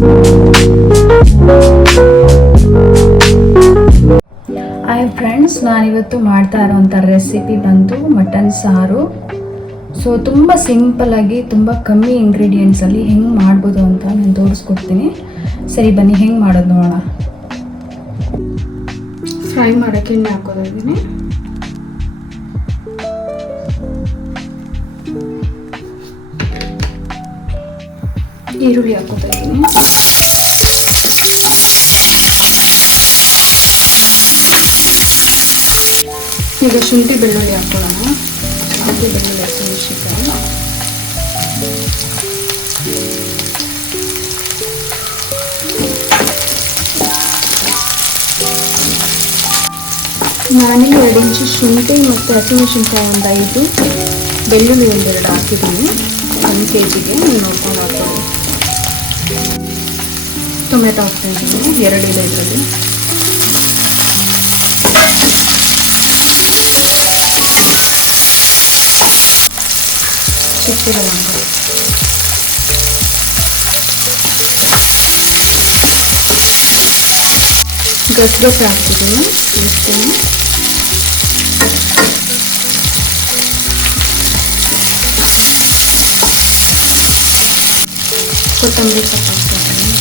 Hi friends, ನಾನಿವತ್ತು ಮಾಡ್ತಾ ಇರೋವಂಥ ರೆಸಿಪಿ ಬಂದು ಮಟನ್ ಸಾರು. ಸೊ ತುಂಬ ಸಿಂಪಲ್ಲಾಗಿ ತುಂಬ ಕಮ್ಮಿ ಇಂಗ್ರೀಡಿಯೆಂಟ್ಸಲ್ಲಿ ಹೆಂಗೆ ಮಾಡ್ಬೋದು ಅಂತ ನಾನು ತೋರಿಸ್ಕೊಡ್ತೀನಿ. ಸರಿ ಬನ್ನಿ, ಹೆಂಗೆ ಮಾಡೋದು ನೋಡೋಣ. ಫ್ರೈ ಮಾಡೋಕ್ಕೆ ಎಣ್ಣೆ ಹಾಕೋದಿದ್ದೀನಿ. ಈರುಳ್ಳಿ ಹಾಕೋತಾ ಇದ್ದೀನಿ. ಈಗ ಶುಂಠಿ ಬೆಳ್ಳುಳ್ಳಿ ಹಾಕೊಳ್ಳೋಣ. ಶುಂಠಿ ಬೆಳ್ಳುಳ್ಳಿ ಹಸಿಮೆಣಸಿನಕಾಯಿ, ನಾನಿಲ್ಲಿ 2 ಇಂಚು ಶುಂಠಿ ಮತ್ತು ಹಸಿಮೆಣಸಿನಕಾಯಿ ಒಂದು 5, ಬೆಳ್ಳುಳ್ಳಿ 1-2 ಹಾಕಿದ್ದೀನಿ. 1 kgಗೆ ನೋಡ್ಕೊಂಡು ಹಾಕೊಳ್ಳಿ. ಟೊಮೆಟೊ ಹಾಕ್ತಾಯಿದ್ದೀನಿ, 2 ಇದೆ ಇದರಲ್ಲಿ. ಚಕ್ಕೆ ಲವಂಗ, ಗಸಗಸೆ ಹಾಕ್ತಿದ್ದೀನಿ. ಇಷ್ಟೇನು. ಕೊತ್ತಂಬರಿ ಸೊಪ್ಪು ಹಾಕ್ತಿದ್ದೀನಿ.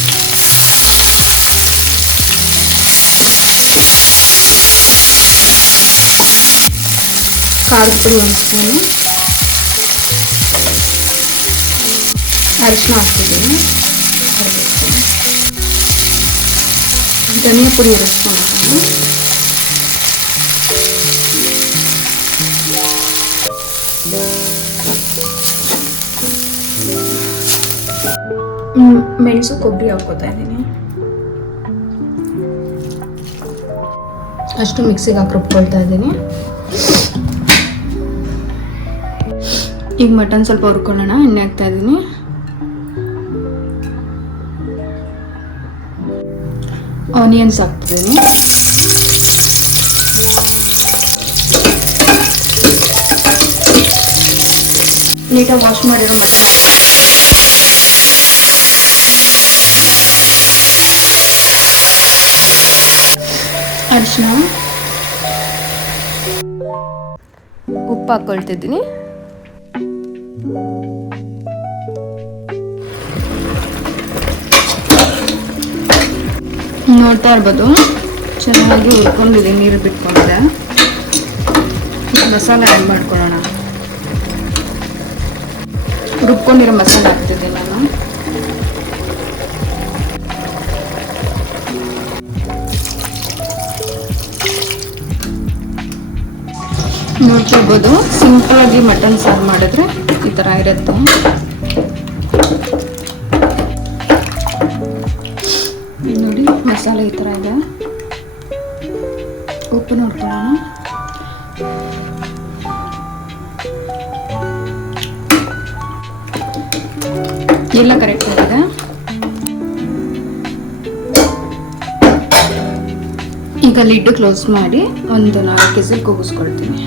ಖಾರದ ಪುಡಿ 1 ಸ್ಪೂನು, ಅರಿಶಿನ ಹಾಕ್ತಿದ್ದೀನಿ, ಧನಿಯಾ ಪುಡಿ 2 ಸ್ಪೂನ್ ಹಾಕ್ತೀನಿ. ಮೆಣಸು ಕೊಬ್ಬರಿ ಹಾಕ್ಕೋತಾ ಇದ್ದೀನಿ. ಅಷ್ಟು ಮಿಕ್ಸಿಗೆ ಹಾಕಿ ರುಬ್ಕೊಳ್ತಾ ಇದ್ದೀನಿ. ಈಗ ಮಟನ್ ಸ್ವಲ್ಪ ಹುರ್ಕೊಳ್ಳೋಣ. ಎಣ್ಣೆ ಹಾಕ್ತಾ ಇದ್ದೀನಿ. ಆನಿಯನ್ಸ್ ಹಾಕ್ತಿದ್ದೀನಿ. ನೀಟಾಗಿ ವಾಶ್ ಮಾಡಿರೋ ಮಟನ್ ಅರಿಶಿನ, ಉಪ್ಪು ಹಾಕ್ಕೊಳ್ತಿದ್ದೀನಿ. ನೋಡ್ತಾ ಇರ್ಬೋದು, ಚೆನ್ನಾಗಿ ಹುರ್ಕೊಂಡಿದ್ದೀನಿ, ನೀರು ಬಿಟ್ಕೊಂಡಿದೆ. ಮಸಾಲೆ ಆ್ಯಡ್ ಮಾಡ್ಕೊಳ್ಳೋಣ. ರುಬ್ಕೊಂಡಿರೋ ಮಸಾಲೆ ಹಾಕ್ತಿದ್ದೀನಿ ನಾನು. ನೋಡ್ತಾ ಇರ್ಬೋದು, ಸಿಂಪಲಾಗಿ ಮಟನ್ ಸಾರು ಮಾಡಿದ್ರೆ ಈ ಥರ ಇರುತ್ತೆ. ನೋಡಿ, ಮಸಾಲೆ ಈ ಥರ ಇದೆ. ಉಪ್ಪು ನೋಡ್ಕೊಳ್ಳೋಣ. ಎಲ್ಲ ಕರೆಕ್ಟ್ ಆಗಿದೆ. ಈಗ ಲಿಡ್ ಕ್ಲೋಸ್ ಮಾಡಿ ಒಂದು 4 ವಿಸಿಲ್ ಕೂಗಿಸ್ಕೊಳ್ತೀನಿ.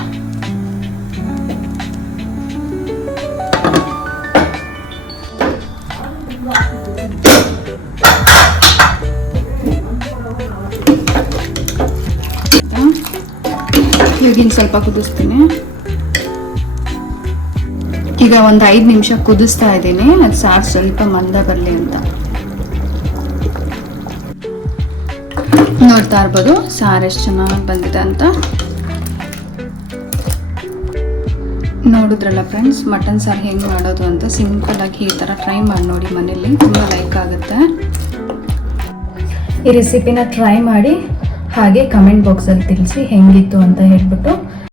ಈಗಿನ ಸ್ವಲ್ಪ ಕುದಿಸ್ತೀನಿ. ಈಗ ಒಂದು 5 ನಿಮಿಷ ಕುದಿಸ್ತಾ ಇದ್ದೀನಿ. ಅದು ಸಾರು ಸ್ವಲ್ಪ ಮಂದ ಬರಲಿ ಅಂತ. ನೋಡ್ತಾ ಇರ್ಬೋದು ಸಾರು ಎಷ್ಟು ಚೆನ್ನಾಗಿ ಬಂದಿದೆ ಅಂತ. ನೋಡಿದ್ರಲ್ಲ ಫ್ರೆಂಡ್ಸ್, ಮಟನ್ ಸಾರು ಹೆಂಗೆ ಮಾಡೋದು ಅಂತ. ಸಿಂಪಲ್ಲಾಗಿ ಈ ಥರ ಟ್ರೈ ಮಾಡಿ ನೋಡಿ ಮನೇಲಿ, ತುಂಬ ಲೈಕ್ ಆಗುತ್ತೆ. ಈ ರೆಸಿಪಿನ ಟ್ರೈ ಮಾಡಿ ಹಾಗೆ ಕಮೆಂಟ್ ಬಾಕ್ಸಲ್ಲಿ ತಿಳಿಸಿ ಹೆಂಗಿತ್ತು ಅಂತ ಹೇಳ್ಬಿಟ್ಟು.